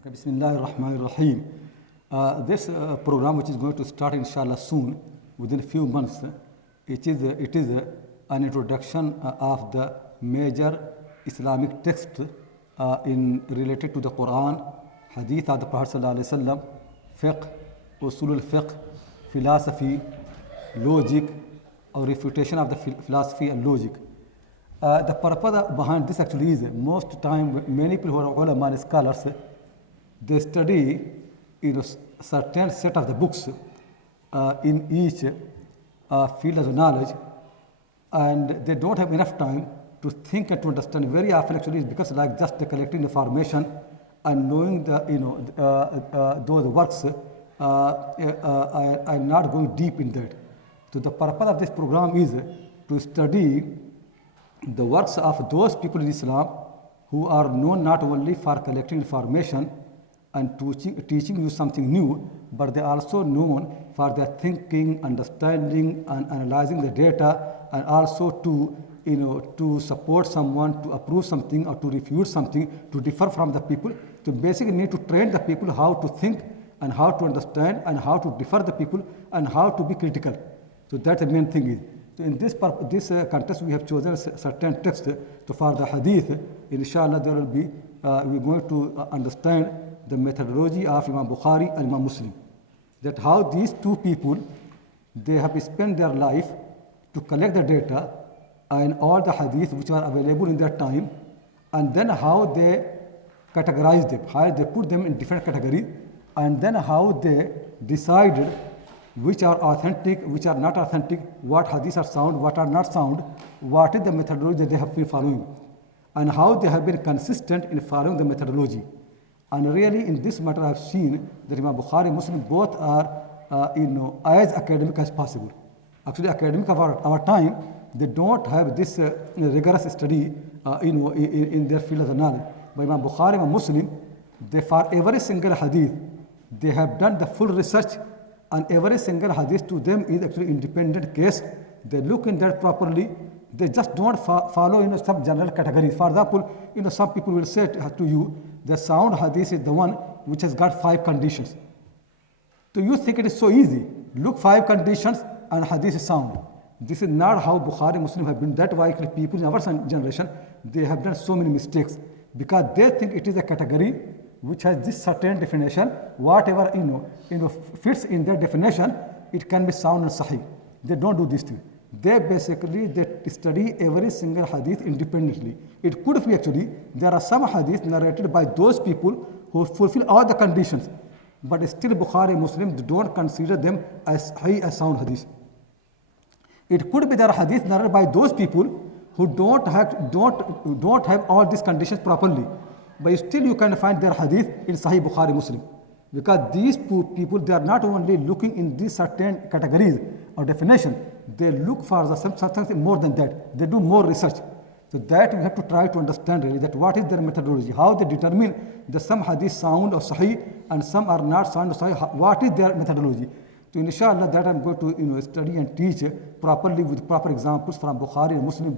Okay, Bismillah ar-Rahman ar-Rahim. This program, which is going to start inshallah soon, within a few months, it is an introduction of the major Islamic texts related to the Qur'an, Hadith of the Prophet sallallahu alaihi wasallam, fiqh, usul al-fiqh, philosophy, logic, or refutation of the philosophy and logic. The purpose behind this actually is most time many people who are ulama and scholars, they study certain set of the books in each field of knowledge, and they don't have enough time to think and to understand. Very often actually it's because like just collecting information and knowing those works are not going deep in that. So the purpose of this program is to study the works of those people in Islam who are known not only for collecting information and teaching you something new, but they are also known for their thinking, understanding, and analyzing the data, and also to support someone, to approve something, or to refute something, to differ from the people. To basically need to train the people how to think and how to understand and how to differ the people and how to be critical. So that's the main thing is. So in this context, we have chosen certain texts. So for the Hadith, inshallah, there will be we're going to understand the methodology of Imam Bukhari and Imam Muslim. That how these two people, they have spent their life to collect the data and all the Hadith which are available in their time, and then how they categorize them, how they put them in different categories, and then how they decided which are authentic, which are not authentic, what hadiths are sound, what are not sound, what is the methodology that they have been following, and how they have been consistent in following the methodology. And really in this matter I have seen that Imam Bukhari and Muslim both are as academic as possible. Actually academic of our time, they don't have this rigorous study in their field of knowledge. But Imam Bukhari and Muslim, they for every single hadith, they have done the full research, and every single hadith to them is actually independent case. They look in that properly. They just don't follow some general categories. For example, some people will say to you, the sound hadith is the one which has got 5 conditions. So you think it is so easy. Look 5 conditions and hadith is sound. This is not how Bukhari and Muslim have been. That's why people in our generation, they have done so many mistakes, because they think it is a category which has this certain definition. Whatever fits in their definition, it can be sound and sahih. They don't do this thing. They study every single hadith independently. It could be actually there are some hadith narrated by those people who fulfill all the conditions, but still Bukhari and Muslim don't consider them as sahih, as sound hadith. It could be there are hadith narrated by those people who don't have all these conditions properly, but still you can find their hadith in Sahih Bukhari Muslim. Because these people, they are not only looking in these certain categories or definition, they look for something more than that. They do more research. So that we have to try to understand really that what is their methodology, how they determine that some hadith sound or sahih and some are not sound or sahih. What is their methodology? So inshallah that I'm going to study and teach properly with proper examples from Bukhari and Muslim,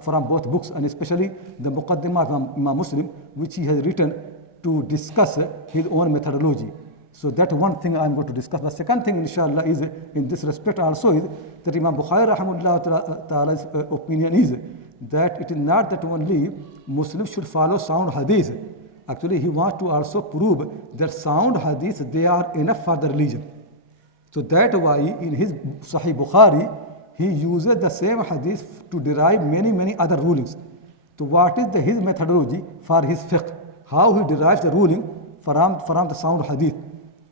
from both books, and especially the Muqaddimah of Imam Muslim, which he has written to discuss his own methodology. So that one thing I'm going to discuss. The second thing inshallah is in this respect also is that Imam Bukhari rahimahullah ta'ala's opinion is that it is not that only Muslims should follow sound hadith. Actually he wants to also prove that sound hadith, they are enough for the religion. So that why in his Sahih Bukhari, he uses the same hadith to derive many other rulings. So what is his methodology for his fiqh? How he derives the ruling from the sound hadith.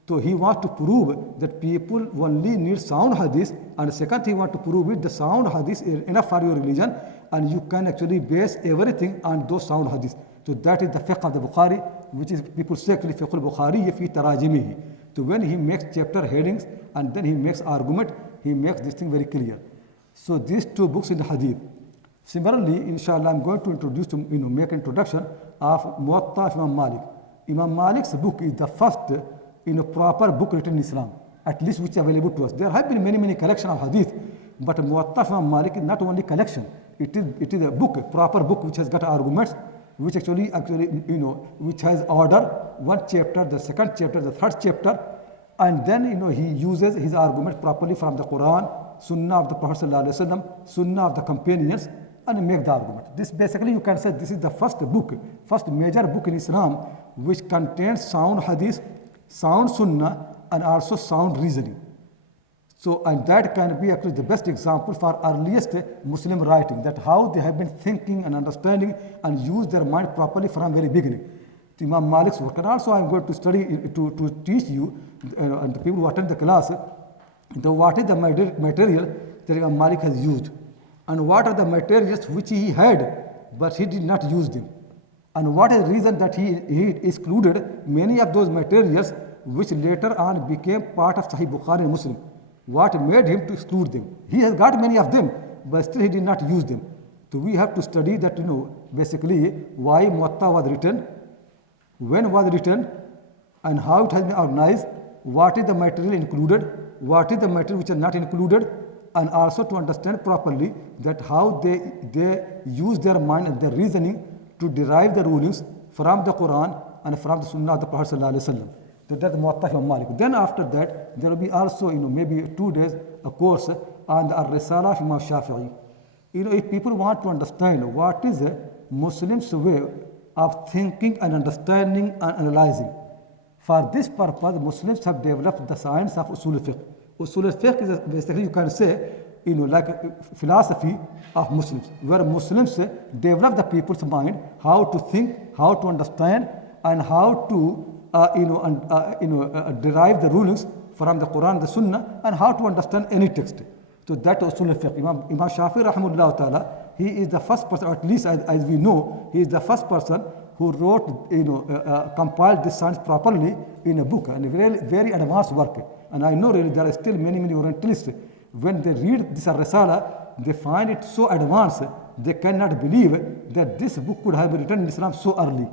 So he wants to prove that people only need sound hadith, and second he wants to prove it the sound hadith is enough for your religion, and you can actually base everything on those sound hadith. So that is the fiqh of the Bukhari, which is people say actually fiqh al-Bukhari fi tarajimihi. So when he makes chapter headings and then he makes argument, he makes this thing very clear. So these 2 books in the hadith. Similarly, inshallah, I'm going to introduce make introduction of Muwaṭṭa of Imam Mālik. Imam Mālik's book is the first proper book written in Islam, at least which is available to us. There have been many collections of hadith, but Muwaṭṭa of Imam Mālik is not only collection. It is a book, a proper book which has got arguments, which actually, which has order, one chapter, the second chapter, the third chapter, and then, he uses his argument properly from the Quran, Sunnah of the Prophet ﷺ, Sunnah of the companions, and make the argument. This basically, you can say, this is the first major book in Islam, which contains sound hadith, sound Sunnah, and also sound reasoning. So, and that can be actually the best example for earliest Muslim writing, that how they have been thinking and understanding and use their mind properly from very beginning. To Imam Malik's work. And also I am going to study, to teach you, and the people who attend the class, what is the material that Imam Malik has used, and what are the materials which he had, but he did not use them. And what is the reason that he excluded many of those materials which later on became part of Sahih Bukhari and Muslim. What made him to exclude them? He has got many of them, but still he did not use them. So we have to study that, basically why Muwaṭṭa was written, when was written, and how it has been organized, what is the material included, what is the material which is not included, and also to understand properly that how they use their mind and their reasoning to derive the rulings from the Quran and from the Sunnah of the Prophet ﷺ. That's Muwaṭṭa of Malik. Then after that, there will be also, maybe 2 days, a course on the al-Risalah of Imam Shafi'i. If people want to understand what is a Muslim's way of thinking and understanding and analyzing, for this purpose, Muslims have developed the science of usul al-fiqh. Usul al-fiqh is basically, you can say, like a philosophy of Muslims, where Muslims develop the people's mind, how to think, how to understand, and how to derive the rulings from the Quran, the Sunnah, and how to understand any text. So that usul al-fiqh. Imam Shafi'i rahimahullah ta'ala, he is the first person, or at least as we know, he is the first person who wrote, compiled this science properly in a book, and a very, very advanced work. And I know really there are still many, many Orientalists, when they read this Risalah, they find it so advanced, they cannot believe that this book could have been written in Islam so early.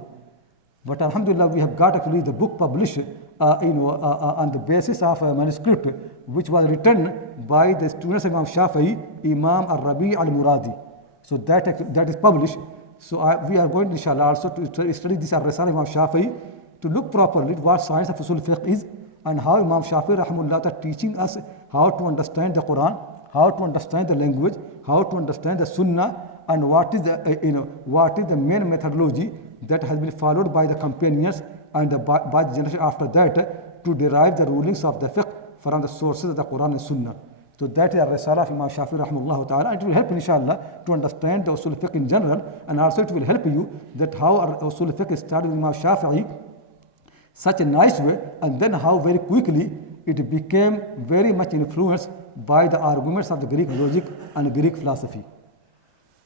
But Alhamdulillah, we have got actually the book published, on the basis of a manuscript which was written by the students of Imam Shafi'i, Imam al-Rabi al-Muradi. So that is published. So we are going, inshallah, also to study this al-Risalah Imam Shafi'i, to look properly at what science of usul fiqh is, and how Imam Shafi'i rahimahullah is teaching us how to understand the Quran, how to understand the language, how to understand the Sunnah, and what is the main methodology that has been followed by the companions and by the generation after that to derive the rulings of the fiqh from the sources of the Quran and Sunnah. So that is a Risalah of Imam Shafi'i rahimahullah ta'ala, and it will help inshallah to understand the usul fiqh in general, and also it will help you that how our usul fiqh started with Imam Shafi'i such a nice way, and then how very quickly it became very much influenced by the arguments of the Greek logic and Greek philosophy.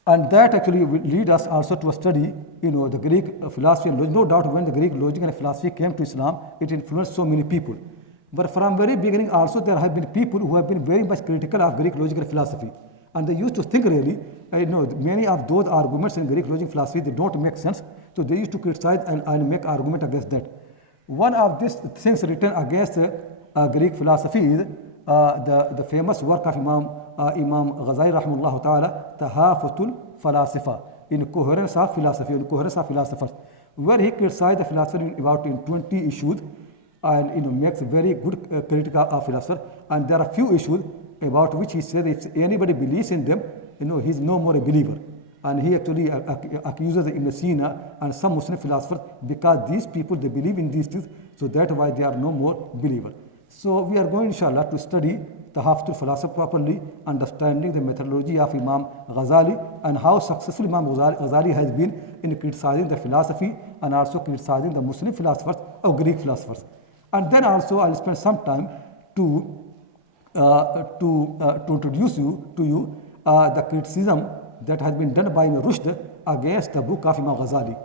And that actually will lead us also to a study, the Greek philosophy and logic. No doubt when the Greek logic and philosophy came to Islam, it influenced so many people. But from very beginning also there have been people who have been very much critical of Greek logic and philosophy. And they used to think really, many of those arguments in Greek logic and philosophy, they don't make sense. So they used to criticize and make argument against that. One of these things written against Greek philosophy is the famous work of Imam Ghazali rahimahullah ta'ala, Tahafutul Falasifa, in Coherence of Philosophy, in Coherence of Philosophers, where he criticized the philosopher in about 20 issues, and makes very good critique of philosopher. And there are few issues about which he said if anybody believes in them, he's no more a believer. And he actually accuses Ibn Sina and some Muslim philosophers because these people, they believe in these things, so that's why they are no more believer. So we are going, inshallah, to study Tahafutul Falasifa properly, understanding the methodology of Imam Ghazali and how successful Imam Ghazali has been in criticizing the philosophy and also criticizing the Muslim philosophers or Greek philosophers. And then also I'll spend some time to introduce to you the criticism that has been done by Ibn Rushd against the book of Imam Ghazali.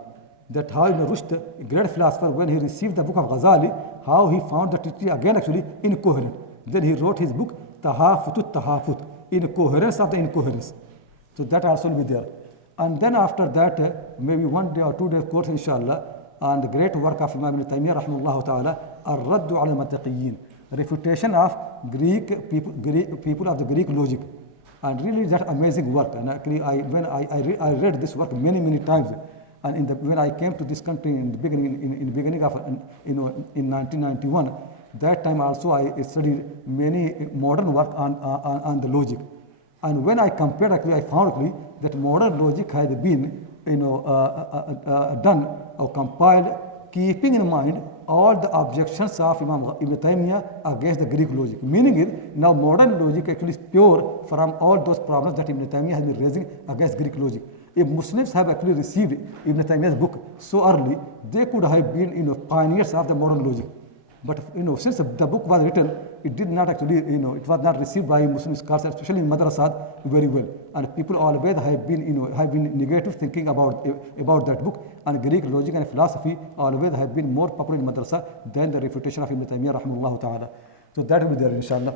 That how Ibn Rushd, a great philosopher, when he received the book of Ghazali, how he found the treatise again actually incoherent. Then he wrote his book Tahafutut Tahafut, in coherence of the incoherence. So that also will be there. And then after that, maybe 1 day or 2 days course, inshallah, on the great work of Imam Ibn Taymiyyah rahimahullah ta'ala, al-Radd al-Mantiqiyyin, refutation of Greek people of the Greek logic. And really that amazing work. And actually when I read this work many times, And when I came to this country in the beginning of in 1991, that time also I studied many modern work on the logic. And when I compared, actually, I found actually that modern logic has been done or compiled keeping in mind all the objections of Ibn Taymiyyah against the Greek logic. Meaning is, now modern logic actually is pure from all those problems that Ibn Taymiyyah has been raising against Greek logic. If Muslims have actually received Ibn Taymiyyah's book so early, they could have been pioneers of the modern logic. But since the book was written, it did not actually, it was not received by Muslim scholars, especially in madrasat, very well. And people always have been negative thinking about that book. And Greek logic and philosophy always have been more popular in madrasa than the refutation of Ibn Taymiyyah rahimahullah ta'ala. So that will be there, inshallah.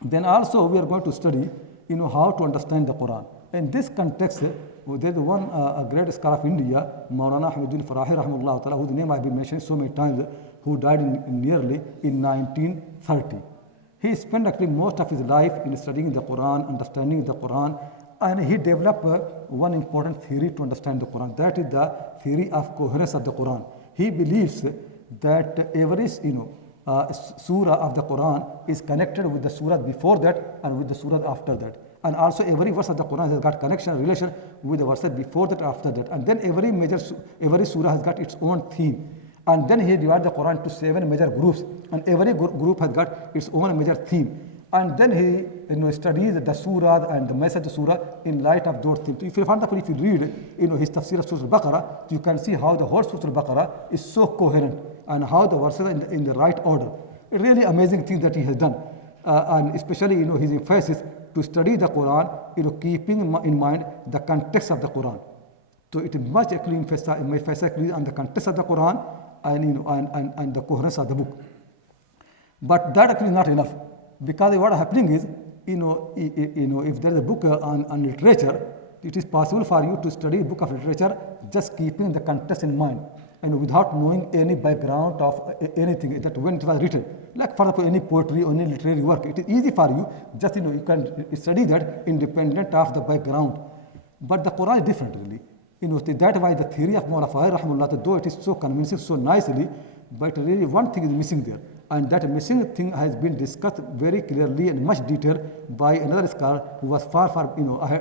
Then also we are going to study, how to understand the Quran. In this context, there is one great scholar of India, Ḥamīduddīn Farāhī rahimahullah ta'ala, whose name I have been mentioning so many times, who died nearly in 1930. He spent actually most of his life in studying the Quran, understanding the Quran, and he developed one important theory to understand the Quran. That is the theory of coherence of the Quran. He believes that every surah of the Quran is connected with the surah before that and with the surah after that. And also every verse of the Quran has got connection, relation with the verses before that, after that. And then every surah has got its own theme. And then he divided the Quran to 7 major groups, and every group has got its own major theme. And then he studies the surah and the message of the surah in light of those themes. If you read his Tafsir of Surah Al-Baqarah, you can see how the whole Surah Al-Baqarah is so coherent and how the verses are in the right order. A really amazing thing that he has done. And especially his emphasis to study the Quran, keeping in mind the context of the Quran. So it is much actually emphasize on the context of the Quran and the coherence of the book. But that actually is not enough, because what is happening is, if there is a book on literature, it is possible for you to study a book of literature just keeping the context in mind and without knowing any background of anything that when it was written. Like for example, any poetry or any literary work, it is easy for you, just you can study that independent of the background. But the Quran is different really. That's why the theory of Mawlana Farāhī rahimahullah, though it is so convincing, so nicely, but really one thing is missing there. And that missing thing has been discussed very clearly and much detail by another scholar who was far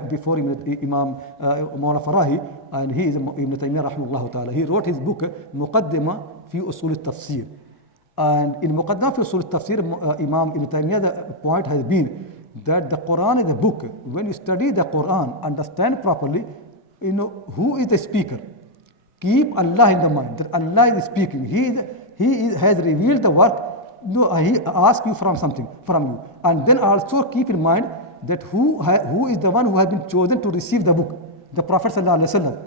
before Imam Mawlana Farāhī, and he is Ibn Taymiyyah rahimahullah ta'ala. He wrote his book, Muqaddimah fi usul al-Tafsir. And in Muqaddimah fi usul al-Tafsir, Imam Ibn Taymiyyah, the point has been that the Quran is a book. When you study the Quran, understand properly, who is the speaker. Keep Allah in the mind, that Allah is speaking. He has revealed the work. He asks you from you. And then also keep in mind that who is the one who has been chosen to receive the book, the Prophet sallallahu alaihi wasallam.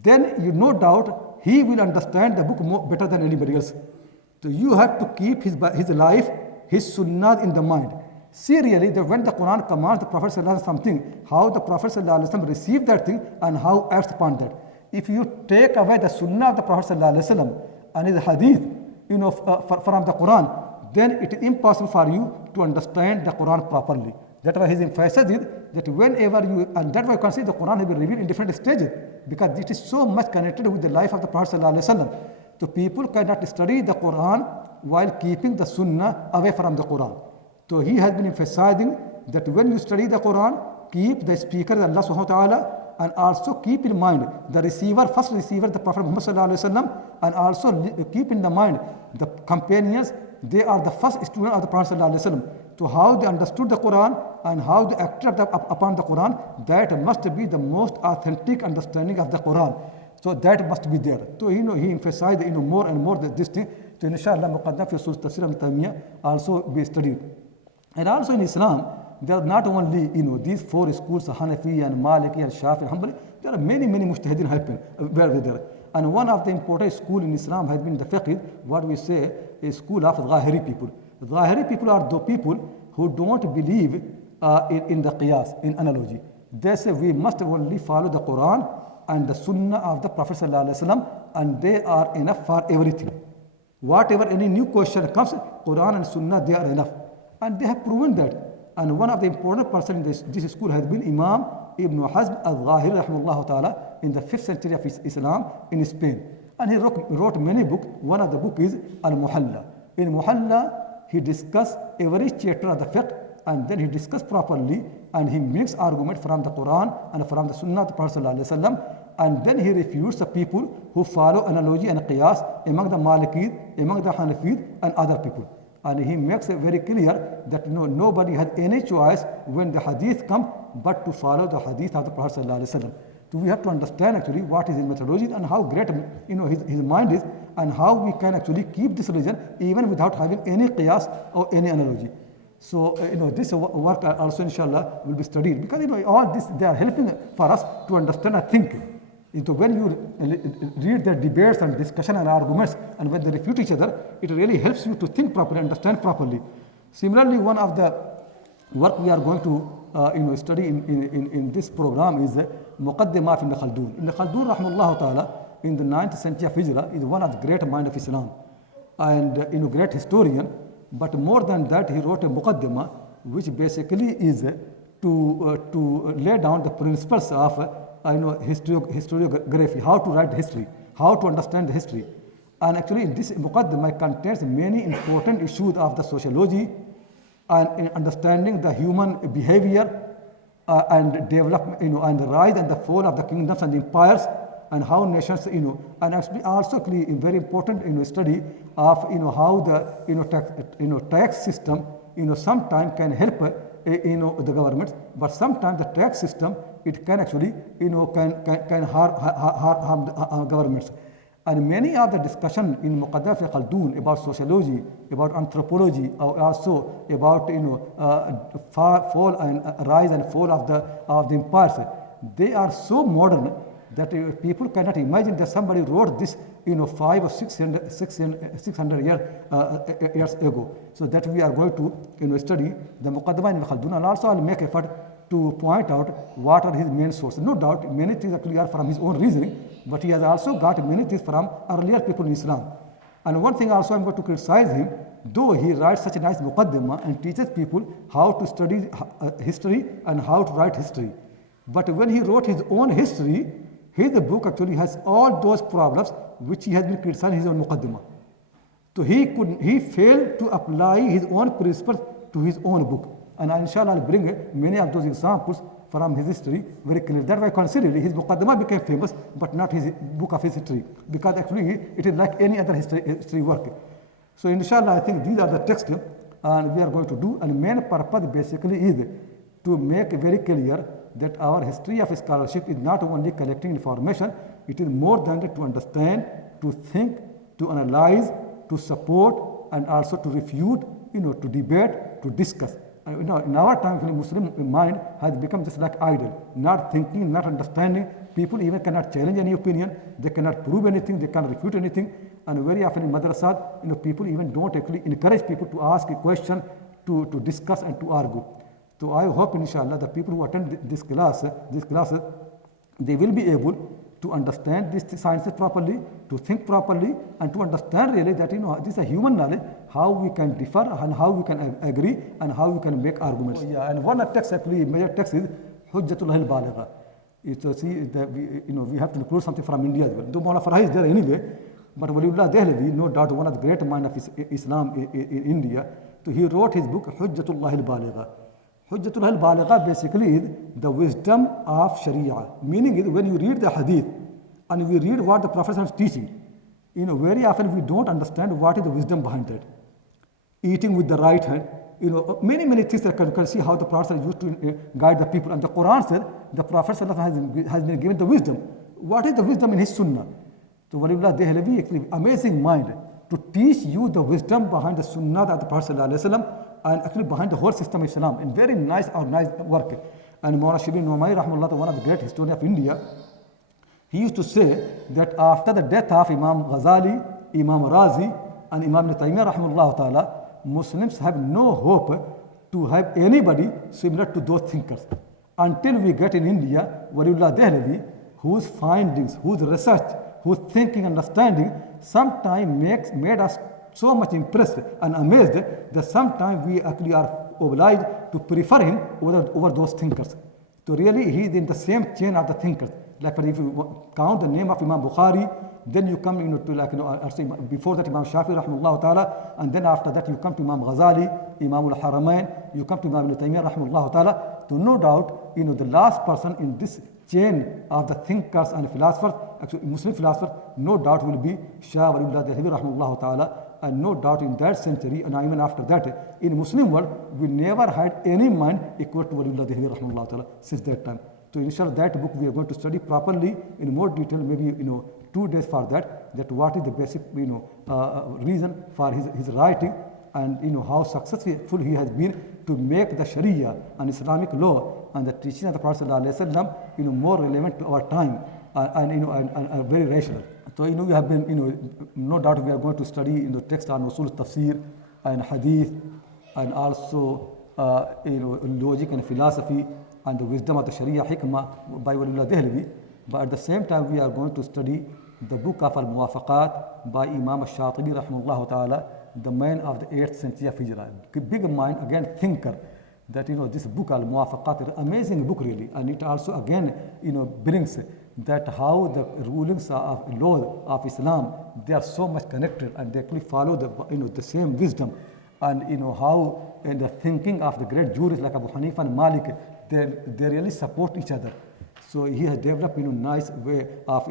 Then no doubt he will understand the book better than anybody else. So you have to keep his life, his sunnah in the mind. See really that when the Quran commands the Prophet ﷺ something, how the Prophet ﷺ received that thing and how acts upon that. If you take away the Sunnah of the Prophet ﷺ and his Hadith, from the Quran, then it is impossible for you to understand the Quran properly. That's why his emphasis is that whenever and that's why you can see the Quran has been revealed in different stages, because it is so much connected with the life of the Prophet ﷺ. So people cannot study the Quran while keeping the Sunnah away from the Quran. So he has been emphasizing that when you study the Quran, keep the speaker, Allah subhanahu wa ta'ala, and also keep in mind the receiver, first receiver, the Prophet Muhammad sallallahu alaihi wasallam, and also keep in the mind the companions, they are the first students of the Prophet sallallahu alaihi wasallam. So how they understood the Quran and how they acted upon the Quran, that must be the most authentic understanding of the Quran. So that must be there. So he emphasized more and more this thing. So inshallah, Muqaddimah fi usul al-Tafsir Ibn Taymiyyah also be studied. And also in Islam, there are not only these 4 schools, Hanafi and Maliki and Shafi'i and Hanbali. There are many mujtahidin happen where there. And one of the important schools in Islam has been the fiqh, what we say a school of Zahiri people. Zahiri people are the people who don't believe in the qiyas, in analogy. They say we must only follow the Quran and the Sunnah of the Prophet sallallahu alaihi wasallam, and they are enough for everything. Whatever any new question comes, Quran and Sunnah, they are enough. And they have proven that. And one of the important persons in this school has been Imam Ibn Hazm al-Zahiri rahimahullah ta'ala in the 5th century of Islam in Spain. And he wrote many books. One of the book is al-Muhalla. In Muhalla, he discussed every chapter of the fiqh, and then he discussed properly, and he makes argument from the Quran and from the Sunnah of the Prophet ﷺ, and then he refutes the people who follow analogy and qiyas among the Malikid, among the Hanafid, and other people. And he makes it very clear that nobody has any choice when the hadith come but to follow the hadith of the Prophet ﷺ. So we have to understand actually what is his methodology and how great his mind is, and how we can actually keep this religion even without having any qiyas or any analogy. So this work also inshallah will be studied, because all this they are helping for us to understand and think. When you read their debates and discussion and arguments, and when they refute each other, it really helps you to think properly, understand properly. Similarly, one of the work we are going to study in this program is Muqaddimah of Ibn Khaldun. Ibn Khaldun rahimahullah ta'ala in the 9th century of Hijrah is one of the great mind of Islam, and great historian. But more than that, he wrote a Muqaddimah, which basically is to lay down the principles of historiography, how to write history, how to understand the history. And actually this Muqaddimah contains many important issues of the sociology and in understanding the human behavior and development, and the rise and the fall of the kingdoms and empires, and how nations, and actually also in very important study of how the tax system sometimes can help the governments, but sometimes the tax system it can actually can harm the governments. And many of the discussion in Muqaddimah Ibn Khaldun about sociology, about anthropology, or also about fall and rise and fall of the empires, they are so modern that people cannot imagine that somebody wrote this 500 or 600 years ago. So that we are going to study the Muqaddimah Ibn Khaldun, and also I'll make effort to point out what are his main sources. No doubt many things actually are from his own reasoning, but he has also got many things from earlier people in Islam. And one thing also I'm going to criticize him, though he writes such a nice Muqaddimah and teaches people how to study history and how to write history. But when he wrote his own history, his book actually has all those problems which he has been criticized in his own Muqaddimah. So he failed to apply his own principles to his own book. And inshallah I'll bring many of those examples from his history very clearly. That's why considerably his Muqaddimah became famous, but not his book of his history, because actually it is like any other history work. So inshallah I think these are the texts and we are going to do, and main purpose basically is to make very clear that our history of scholarship is not only collecting information, it is more than that, to understand, to think, to analyze, to support, and also to refute, to debate, to discuss. In our time, the Muslim mind has become just like idle, not thinking, not understanding. People even cannot challenge any opinion, they cannot prove anything, they cannot refute anything. And very often in madrasah, people even don't actually encourage people to ask a question, to discuss and to argue. So I hope inshallah the people who attend these classes, they will be able to understand these sciences properly, to think properly, and to understand really that this is a human knowledge, how we can differ and how we can agree and how we can make arguments. And one text actually, major text is Hujjatul al-Baligha. So see that we have to include something from India as well. Though Maulana Farāhī is there anyway, but Waliullah Dehlavi, no doubt one of the great minds of Islam in India, so he wrote his book Hujjatul al-Baligha. Hujjatul al-Baligha basically is the wisdom of Sharia. Meaning is when you read the Hadith and we read what the Prophet is teaching, very often we don't understand what is the wisdom behind that. Eating with the right hand, many things that you can see how the Prophets are used to guide the people. And the Quran said the Prophet has been given the wisdom. What is the wisdom in his Sunnah? So Waliullah Dehlavi actually amazing mind to teach you the wisdom behind the Sunnah of the Prophet and actually behind the whole system of Islam, in very nice work. And Maulana Shibli Nu'mai Rahmullah, one of the great historians of India, he used to say that after the death of Imam Ghazali, Imam Razi, and Imam Ibn Taymiyyah Rahmullah Ta'ala, Muslims have no hope to have anybody similar to those thinkers. Until we get in India, Waliullah Dehlavi, whose findings, whose research, whose thinking, understanding, sometimes made us so much impressed and amazed that sometimes we actually are obliged to prefer him over those thinkers. So really he is in the same chain of the thinkers. Like if you count the name of Imam Bukhari, then you come to before that Imam Shafi'i rahimahullah ta'ala, and then after that you come to Imam Ghazali, Imam al-Haramain, you come to Imam Ibn Taymiyyah rahimahullah ta'ala. So no doubt, the last person in this chain of the thinkers and philosophers, actually Muslim philosophers, no doubt will be Shah Waliullah Dehlvi rahimahullah ta'ala. And no doubt in that century and even after that, in Muslim world, we never had any mind equal to Waliullah Dehlvi rahimahullah ta'ala since that time. So inshallah that book we are going to study properly in more detail, maybe 2 days for that what is the basic reason for his writing, and how successful he has been to make the Sharia and Islamic law and the teaching of the Prophet ﷺ, more relevant to our time and very rational. So we have been no doubt we are going to study text on usul al-Tafsir and Hadith, and also logic and philosophy and the wisdom of the Sharia Hikmah by Waliullah Dehlvi. But at the same time we are going to study the book of al-Muwafaqat by Imam al-Shāṭibī rahimahullah ta'ala, the man of the 8th century of Hijrah. Big mind, again thinker, that this book al-Muwafaqat is an amazing book really, and it also again brings that how the rulings of law of Islam, they are so much connected and they actually follow the same wisdom, and how in the thinking of the great jurists like Abu Hanifa and Mālik, they really support each other. So he has developed nice way of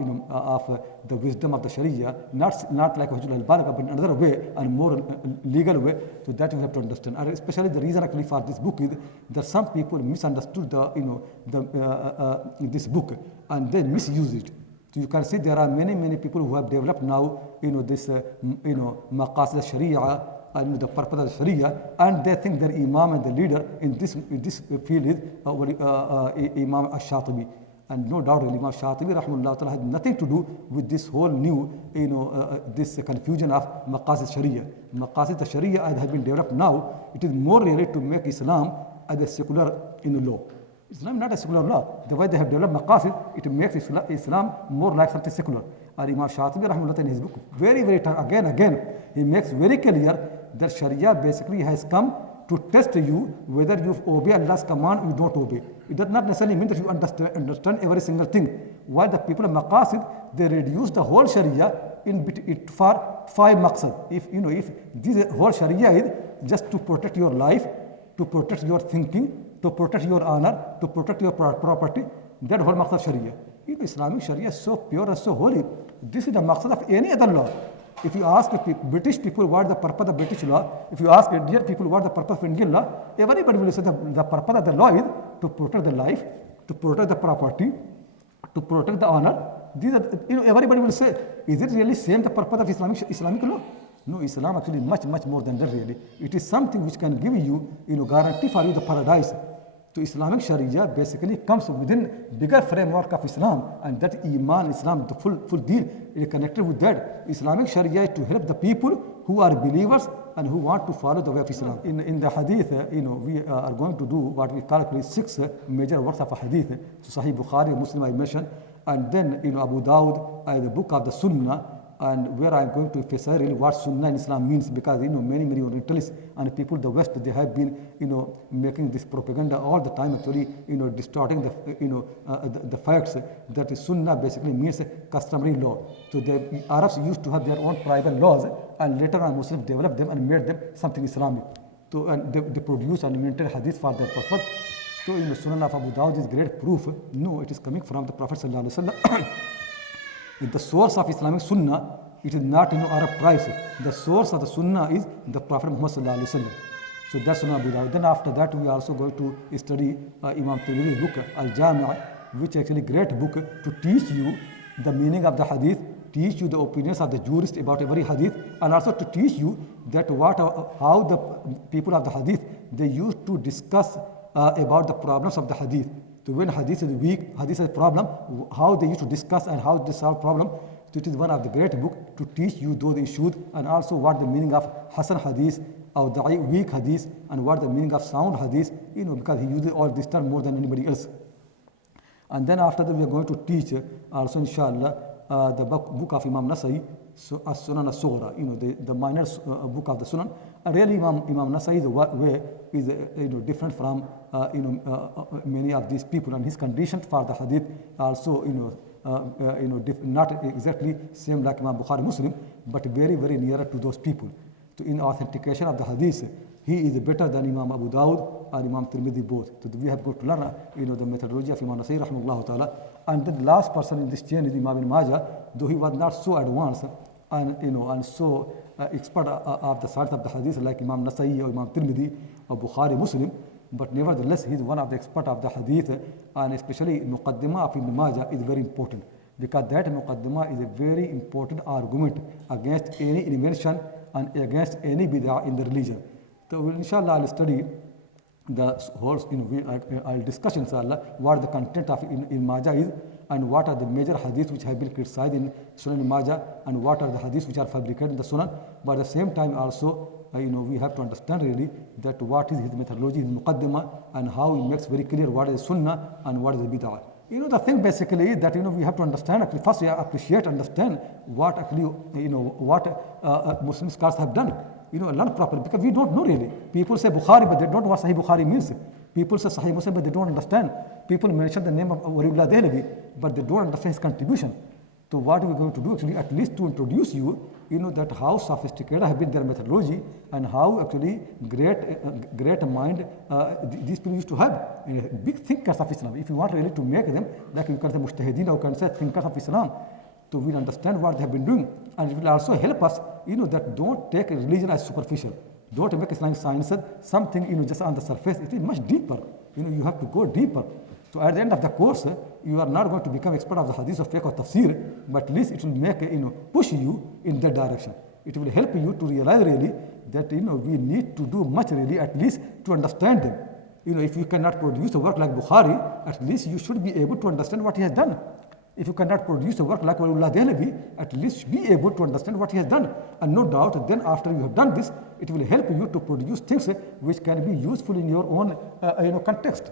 the wisdom of the Sharia, not like al-Baligha, but in another way and more legal way. So that you have to understand. And especially the reason actually for this book is that some people misunderstood this book and they misuse it. So you can see there are many people who have developed now this maqasid al-Sharia and the purpose of the Sharia, and they think their Imam and the leader in this field is Imam al-Shāṭibī. And no doubt Imam Shāṭibī rahimahullah ta'ala had nothing to do with this whole new this confusion of maqasid Sharia. Maqasid the Sharia as has been developed now, it is more really to make Islam as a secular law. Islam is not a secular law. The way they have developed maqasid, it makes Islam more like something secular. And Imam Shāṭibī rahimahullah in his book, very again, he makes very clear that Sharia basically has come to test you whether you obey Allah's command or you don't obey. It does not necessarily mean that you understand every single thing. While the people of Maqasid, they reduce the whole Sharia for 5 maqsad. If this whole Sharia is just to protect your life, to protect your thinking, to protect your honor, to protect your property, that whole maqsad Sharia. Islamic Sharia is so pure and so holy. This is the maqsad of any other law. If you ask British people what the purpose of British law, if you ask Indian people what the purpose of Indian law, everybody will say the purpose of the law is to protect the life, to protect the property, to protect the honor. These are, everybody will say, is it really same the purpose of Islamic law? No, Islam actually is much more than that really. It is something which can give you, guarantee for you the paradise. So Islamic Sharia basically comes within bigger framework of Islam, and that Iman, Islam, the full deal is connected with that. Islamic Sharia is to help the people who are believers and who want to follow the way of Islam. In the Hadith, we are going to do what we call 6 major works of a Hadith. So Sahih Bukhari, Muslim I mentioned, and then Abu Dawud, the book of the Sunnah, and where I am going to emphasize really what Sunnah in Islam means, because many Orientalists and people the West, they have been making this propaganda all the time, actually distorting the facts that Sunnah basically means customary law. So the Arabs used to have their own private laws, and later on Muslims developed them and made them something Islamic. So and they produce and invented hadith for that purpose. So in the Sunnah of Abu Dawud is great proof. No, it is coming from the Prophet sallallahu alaihi wasallam. The source of Islamic Sunnah, it is not Arab tribes. The source of the Sunnah is the Prophet Muhammad sallallahu alaihi wasallam. So that's Sunnah Abu Dawud. Then after that, we are also going to study Imam Tirmidhi's book al-Jami', which is actually a great book to teach you the meaning of the hadith, teach you the opinions of the jurists about every hadith, and also to teach you that how the people of the hadith, they used to discuss about the problems of the hadith. So when hadith is weak, hadith is a problem, how they used to discuss and how they solve problem. So it is one of the great book to teach you those issues, and also what the meaning of Hasan hadith or the weak hadith, and what the meaning of sound hadith, because he uses all this term more than anybody else. And then after that we are going to teach also inshallah the book of Imam Nasai, Sunan al-Sughra, the minor book of the Sunan. And really Imam Nasai's way is different from many of these people, and his conditions for the hadith also not exactly same like Imam Bukhari Muslim, but very nearer to those people. So in authentication of the hadith, he is better than Imam Abu Dawud and Imam Tirmidhi both. So we have got to learn the methodology of Imam Nasai rahimahullah ta'ala. And the last person in this chain is Imam ibn Majah, though he was not so advanced and so expert of the science of the hadith like Imam Nasai or Imam Tirmidhi or Bukhari Muslim, but nevertheless he is one of the experts of the hadith, and especially Muqaddimah of Ibn Majah is very important, because that Muqaddimah is a very important argument against any invention and against any bid'ah in the religion. So inshallah I'll study the whole, I'll discuss inshallah what the content of in Majah is, and what are the major hadiths which have been criticized in Sunan Majah, and what are the hadiths which are fabricated in the Sunan. But at the same time also, we have to understand really that what is his methodology, his Muqaddimah, and how he makes very clear what is Sunnah and what is the Bid'ah. The thing basically is that, we have to understand, actually first understand what actually, what Muslim scholars have done. Learn properly, because we don't know really. People say Bukhari, but they don't know what Sahih Bukhari means. People say Sahih Muslim, but they don't understand. People mention the name of Waliullah Dehlavi, but they don't understand his contribution. So what are we going to do actually, at least to introduce you, that how sophisticated have been their methodology, and how actually great mind these people used to have. Big thinkers of Islam. If you want really to make them, like you can say mujtahideen, or you can say thinkers of Islam, so we'll understand what they have been doing, and it will also help us, that don't take religion as superficial. Don't make Islamic science something, just on the surface. It is much deeper. You have to go deeper. So at the end of the course, you are not going to become expert of the hadith of fiqh or tafsir, but at least it will make, push you in that direction. It will help you to realize really that, we need to do much really, at least to understand them. If you cannot produce a work like Bukhari, at least you should be able to understand what he has done. If you cannot produce a work like Waliullah Dehlavi, at least be able to understand what he has done. And no doubt, then after you have done this, it will help you to produce things which can be useful in your own context.